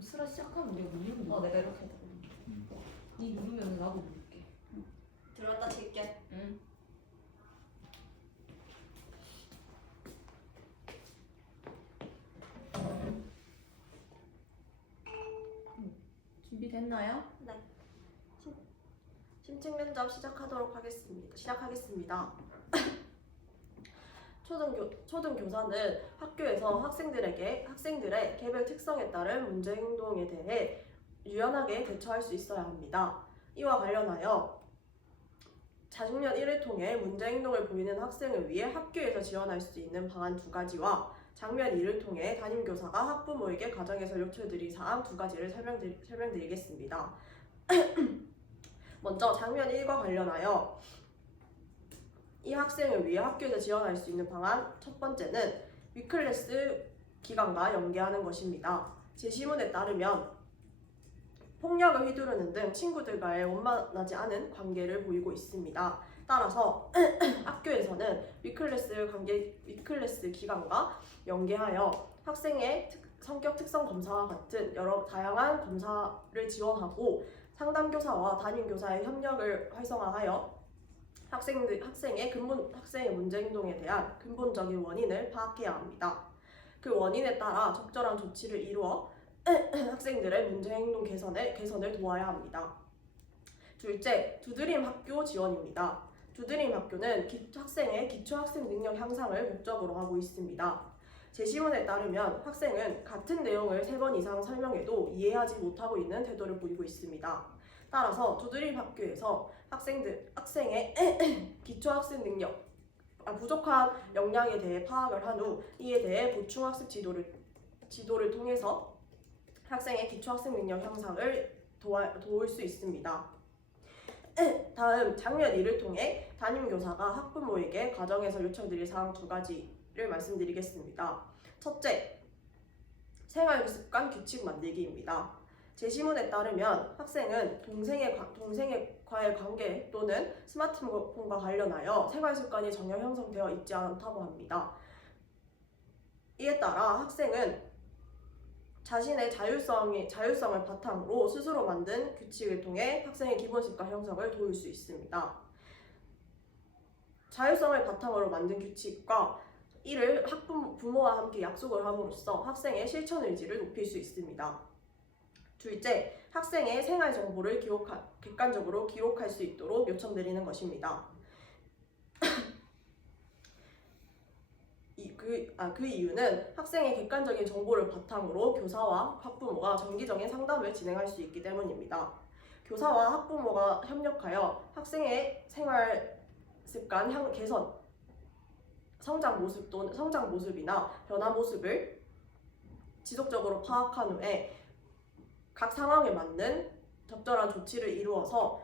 쓰라 시작하면 내가 누르는 내가 거야. 이렇게 해도 니 누르면 나도 누를게. 들어갔다 칠게. 응. 준비됐나요? 네. 심층 면접 시작하겠습니다. 초등교사는 학교에서 학생들의 개별 특성에 따른 문제 행동에 대해 유연하게 대처할 수 있어야 합니다. 이와 관련하여 자중련 1을 통해 문제 행동을 보이는 학생을 위해 학교에서 지원할 수 있는 방안 2가지와 장면 2를 통해 담임교사가 학부모에게 가정에서 요청드릴 사항 2가지를 설명드리겠습니다. 먼저 장면 1과 관련하여 이 학생을 위해 학교에서 지원할 수 있는 방안 첫 번째는 위클래스 기간과 연계하는 것입니다. 제시문에 따르면 폭력을 휘두르는 등 친구들과의 원만하지 않은 관계를 보이고 있습니다. 따라서 학교에서는 위클래스 기간과 연계하여 학생의 성격 특성 검사와 같은 여러 다양한 검사를 지원하고 상담교사와 담임교사의 협력을 활성화하여 학생의 문제 행동에 대한 근본적인 원인을 파악해야 합니다. 그 원인에 따라 적절한 조치를 이루어 학생들의 문제 행동 개선을 도와야 합니다. 둘째, 두드림 학교 지원입니다. 두드림 학교는 학생의 기초학습 능력 향상을 목적으로 하고 있습니다. 제시문에 따르면 학생은 같은 내용을 3번 이상 설명해도 이해하지 못하고 있는 태도를 보이고 있습니다. 따라서 두드림 학교에서 학생의 기초학습 능력, 부족한 역량에 대해 파악을 한 후 이에 대해 보충학습 지도를 통해서 학생의 기초학습 능력 향상을 도울 수 있습니다. 다음 장면 2를 통해 담임교사가 학부모에게 가정에서 요청드릴 사항 2가지를 말씀드리겠습니다. 첫째, 생활습관 규칙 만들기입니다. 제시문에 따르면 학생은 동생과의 관계 또는 스마트폰과 관련하여 생활습관이 전혀 형성되어 있지 않다고 합니다. 이에 따라 학생은 자신의 자율성을 바탕으로 스스로 만든 규칙을 통해 학생의 기본습관 형성을 도울 수 있습니다. 자율성을 바탕으로 만든 규칙과 이를 부모와 함께 약속을 함으로써 학생의 실천 의지를 높일 수 있습니다. 둘째, 학생의 생활 정보를 객관적으로 기록할 수 있도록 요청드리는 것입니다. 그 이유는 학생의 객관적인 정보를 바탕으로 교사와 학부모가 정기적인 상담을 진행할 수 있기 때문입니다. 교사와 학부모가 협력하여 학생의 생활 습관 개선, 성장 모습이나 변화 모습을 지속적으로 파악한 후에 각 상황에 맞는 적절한 조치를 이루어서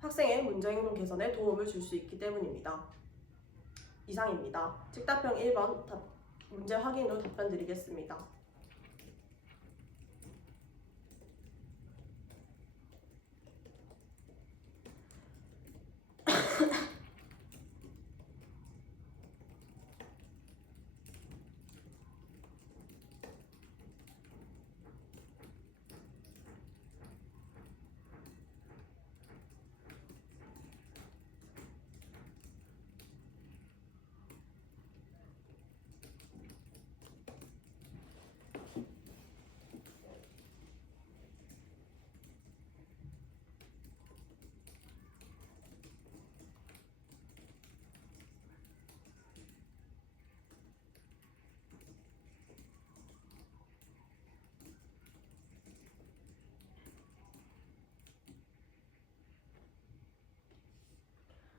학생의 문제 행동 개선에 도움을 줄 수 있기 때문입니다. 이상입니다. 즉답형 1번 문제 확인 후 답변 드리겠습니다.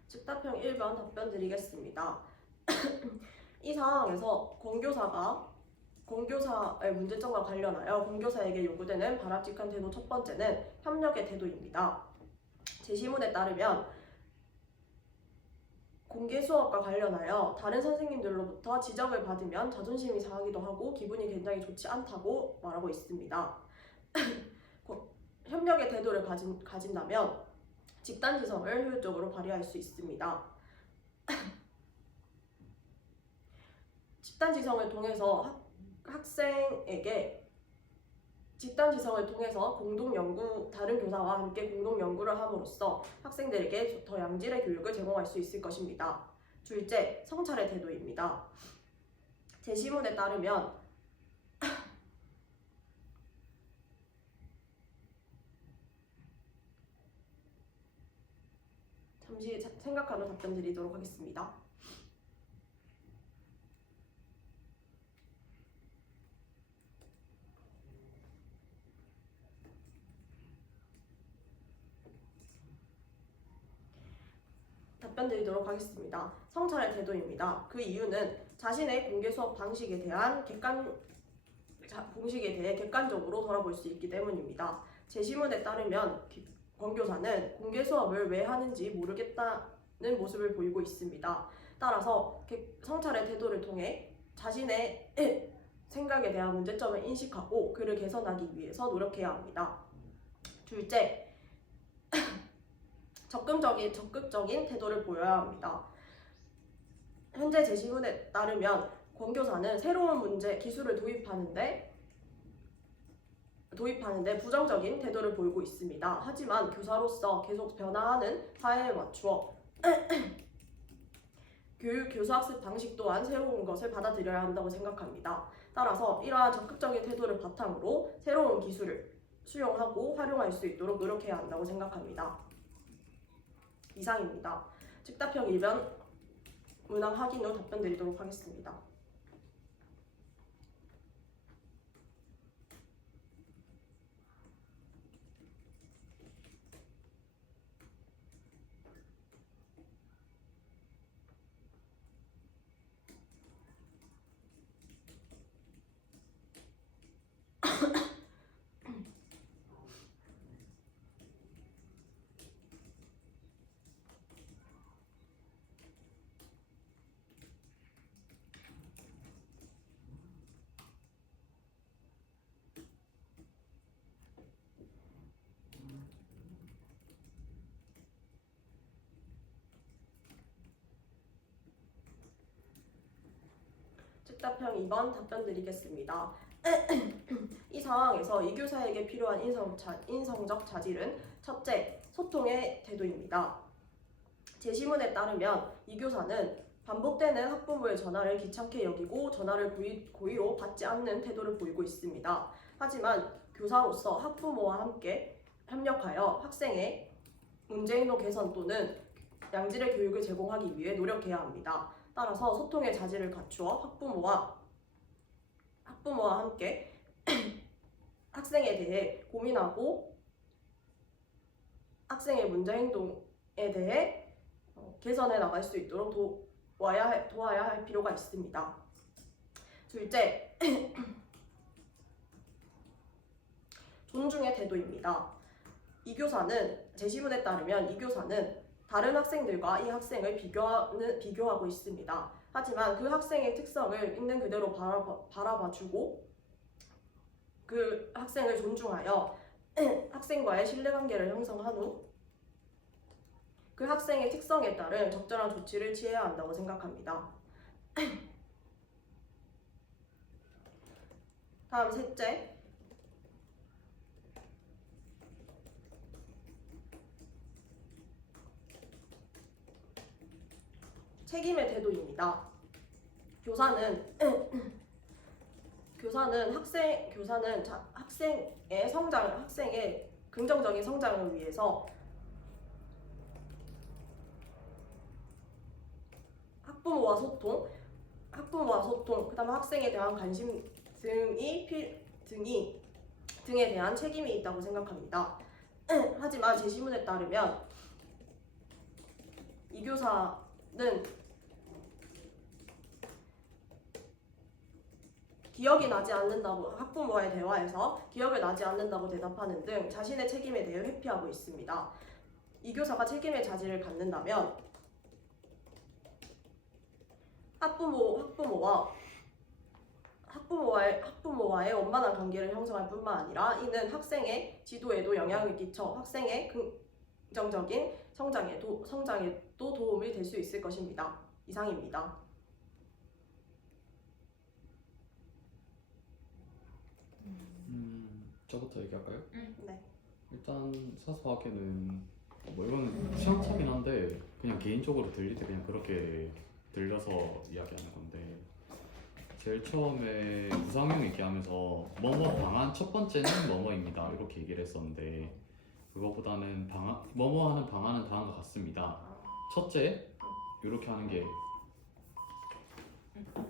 즉답형 1번 답변 드리겠습니다. 이 상황에서 공교사의 문제점과 관련하여 공교사에게 요구되는 바람직한 태도 첫 번째는 협력의 태도입니다. 제시문에 따르면 공개 수업과 관련하여 다른 선생님들로부터 지적을 받으면 자존심이 상하기도 하고 기분이 굉장히 좋지 않다고 말하고 있습니다. 협력의 태도를 가진다면 집단지성을 효율적으로 발휘할 수 있습니다. 집단지성을 통해서 학생에게 집단 지성을 통해서 다른 교사와 함께 공동 연구를 함으로써 학생들에게 더 양질의 교육을 제공할 수 있을 것입니다. 둘째, 성찰의 태도입니다. 제시문에 따르면 잠시 생각하며 답변 드리도록 하겠습니다. 답변 드리도록 하겠습니다. 성찰의 태도입니다. 그 이유는 자신의 공개 수업 방식에 대해 객관적으로 돌아볼 수 있기 때문입니다. 제시문에 따르면 권 교사는 공개 수업을 왜 하는지 모르겠다는 모습을 보이고 있습니다. 따라서 성찰의 태도를 통해 자신의 생각에 대한 문제점을 인식하고 그를 개선하기 위해서 노력해야 합니다. 둘째, 적극적인 태도를 보여야 합니다. 현재 제시문에 따르면 권 교사는 새로운 기술을 도입하는데 부정적인 태도를 보이고 있습니다. 하지만 교사로서 계속 변화하는 사회에 맞추어 교수학습 방식 또한 새로운 것을 받아들여야 한다고 생각합니다. 따라서 이러한 적극적인 태도를 바탕으로 새로운 기술을 수용하고 활용할 수 있도록 노력해야 한다고 생각합니다. 이상입니다. 즉답형 1번 문항 확인 후 답변 드리도록 하겠습니다. 즉답형 2번 답변 드리겠습니다. 이 상황에서 이 교사에게 필요한 인성적 자질은 첫째, 소통의 태도입니다. 제시문에 따르면 이 교사는 반복되는 학부모의 전화를 귀찮게 여기고 전화를 고의로 받지 않는 태도를 보이고 있습니다. 하지만 교사로서 학부모와 함께 협력하여 학생의 문제행동 개선 또는 양질의 교육을 제공하기 위해 노력해야 합니다. 따라서 소통의 자질을 갖추어 학부모와 함께 학생에 대해 고민하고 학생의 문제 행동에 대해 개선해 나갈 수 있도록 도와야 할 필요가 있습니다. 둘째, 존중의 태도입니다. 제시문에 따르면 이 교사는 다른 학생들과 이 학생을 비교하고 있습니다. 하지만 그 학생의 특성을 있는 그대로 바라봐주고 그 학생을 존중하여 학생과의 신뢰관계를 형성한 후 그 학생의 특성에 따른 적절한 조치를 취해야 한다고 생각합니다. 다음 셋째, 책임의 태도입니다. 교사는 학생의 긍정적인 성장을 위해서 학부모와 소통, 그다음에 학생에 대한 관심 등에 대한 책임이 있다고 생각합니다. 하지만 제시문에 따르면 이 교사는 학부모와의 대화에서 기억이 나지 않는다고 대답하는 등 자신의 책임에 대해 회피하고 있습니다. 이 교사가 책임의 자질을 갖는다면 학부모와의 원만한 관계를 형성할 뿐만 아니라 이는 학생의 지도에도 영향을 끼쳐 학생의 긍정적인 성장에도 도움이 될 수 있을 것입니다. 이상입니다. 저부터 얘기할까요? 네. 일단 사소하게는 뭐 이건 시험차긴 한데 그냥 개인적으로 들릴 때 그냥 그렇게 들려서 이야기하는 건데 제일 처음에 구상형 얘기하면서 뭐뭐 방안 첫 번째는 뭐뭐입니다 이렇게 얘기를 했었는데 그거보다는 뭐뭐 하는 방안은 다음과 같습니다. 첫째 이렇게 하는 게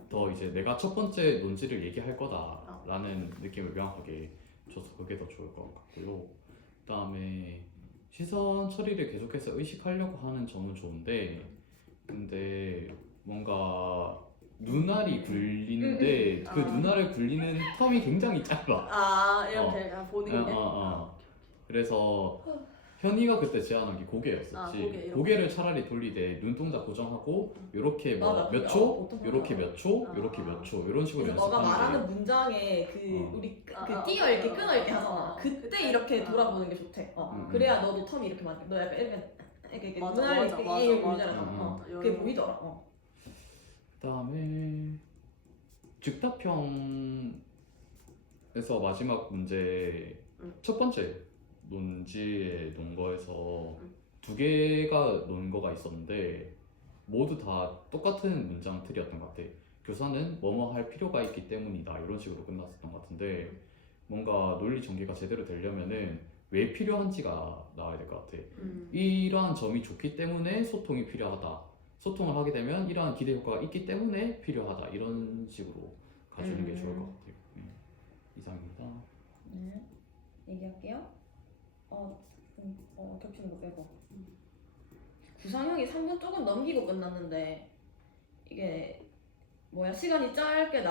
더 이제 내가 첫 번째 논지를 얘기할 거다라는 느낌을 명확하게 줘서 그게 더 좋을 것 같고요. 그다음에 시선 처리를 계속해서 의식하려고 하는 점은 좋은데 근데 뭔가 눈알이 굴리는데 그 눈알을 굴리는 텀이 굉장히 짧아. 아 이렇게 보는 게. 그래서 현이가 그때 제안한 게 고개였었지. 아, 고개, 이렇게. 고개를 차라리 돌리되 눈동자 고정하고 요렇게 뭐 맞아, 몇 그게 초, 보통 요렇게 그렇더라. 몇 초, 아. 요렇게 몇 초 이런 식으로 그래서 너가 연습하는 말하는 게 문장에 그 우리 띄어 이렇게 끊어 이렇게 하잖아. 그때 이렇게 돌아보는 게 좋대. 그래야 너도 텀이 이렇게 맞게. 너 약간 이렇게 맞아, 눈알이 맞아, 이렇게 맞아, 이렇게 맞아. 보이잖아. 맞아. 그게 보이더라. 그다음에 즉답형에서 마지막 문제 첫 번째 논지에 논 거에서 두 개가 논 거가 있었는데 모두 다 똑같은 문장 틀이었던 것 같아. 교사는 뭐뭐 할 필요가 있기 때문이다 이런 식으로 끝났었던 것 같은데 뭔가 논리 전개가 제대로 되려면은 왜 필요한지가 나와야 될 것 같아. 이러한 점이 좋기 때문에 소통이 필요하다. 소통을 하게 되면 이러한 기대 효과가 있기 때문에 필요하다. 이런 식으로 가주는 게 좋을 것 같아요. 이상입니다. 네. 얘기할게요. 겹치는 거 빼고. 구상형이 3분 조금 넘기고 끝났는데 이게 뭐야 시간이 짧게 나.